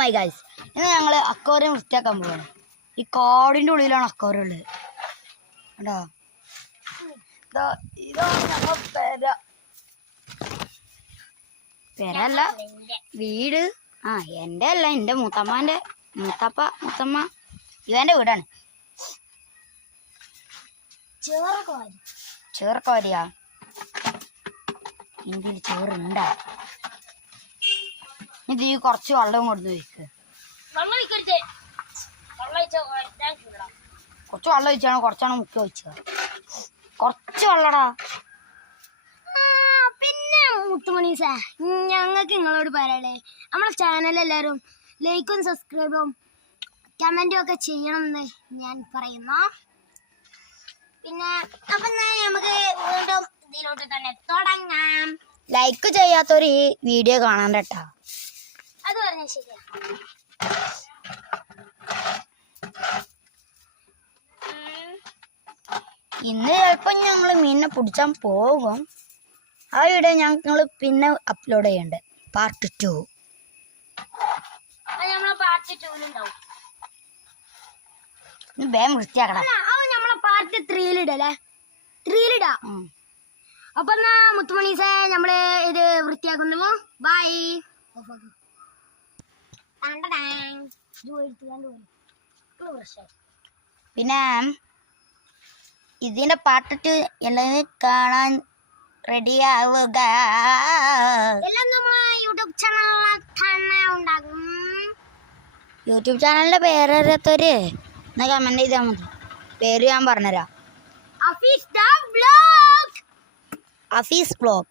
My guys, ഇന്ന് ഞങ്ങൾ aquarium വൃത്തിയാക്കാൻ പോവാണ്. ഈ കാടിൻ്റെ ഉള്ളിലാണ് അക്വേറിയം ഉള്ളത്. കേട്ടോ, ഇതാണ് ഞങ്ങൾ പെരല്ല വീട്. എൻ്റെ അല്ല, എൻ്റെ മുത്തമ്മ ഇവൻ്റെ വീടാണ്. ചേർക്കോരിയാ ഇന്ത്യയിൽ ചേറുണ്ടാ. ഇത് ഈ കുറച്ച് വെള്ളവും കൊടുത്ത് വയ്ക്കുക. കുറച്ച് വെള്ളം ഒഴിച്ചാണ്, കുറച്ചാണ് മുക്കി ഒഴിച്ചത്. കുറച്ച് വെള്ളടാ. പിന്നെ മുത്തുമണി സാർ, ഞങ്ങൾക്ക് നിങ്ങളോട് പറയാളേ, നമ്മളെ ചാനൽ എല്ലാവരും ലൈക്കും സബ്സ്ക്രൈബും കമൻറ്റും ഒക്കെ ചെയ്യണമെന്ന് ഞാൻ പറയുന്നു. പിന്നെ അപ്പം നമുക്ക് വീണ്ടും ഇതിലോട്ട് തന്നെ തുടങ്ങാം. ലൈക്ക് ചെയ്യാത്തൊരു ഈ വീഡിയോ കാണാൻ കേട്ടാ. അത് പറഞ്ഞാൽ ശരിയാ. ഇന്ന് ചിലപ്പോൾ ഞങ്ങൾ മീനിനെ പിടിച്ചാൻ പോകും. ആ വീഡിയോ ഞങ്ങൾ പിന്നെ അപ്ലോഡ് ചെയ്യണ്ട്, പാർട്ട് 2. അത് നമ്മളെ പാർട്ട് 2 വേഗം വൃത്തിയാക്കണം. അത് നമ്മളെ പാർട്ട് 3 3 അപ്പൊ എന്നാ മുത്തുമണി സാർ, നമ്മള് ഇത് വൃത്തിയാക്കുന്നു. ബൈ. പിന്നെ ഇതിന്റെ പാർട്ട് 2 എല്ലാവരും കാണാൻ റെഡി ആവുക. എല്ലാം നമ്മളെ യൂട്യൂബ് ചാനലിൽ തന്നെ ഉണ്ടാകും. യൂട്യൂബ് ചാനലിന്റെ പേരറിയാത്തവര് എന്നാ കമന്റ് ചെയ്താൽ മതി. പേര് ഞാൻ പറഞ്ഞുതരാം. അഫീസ് ബ്ലോഗ്. അഫീസ് ബ്ലോഗ്.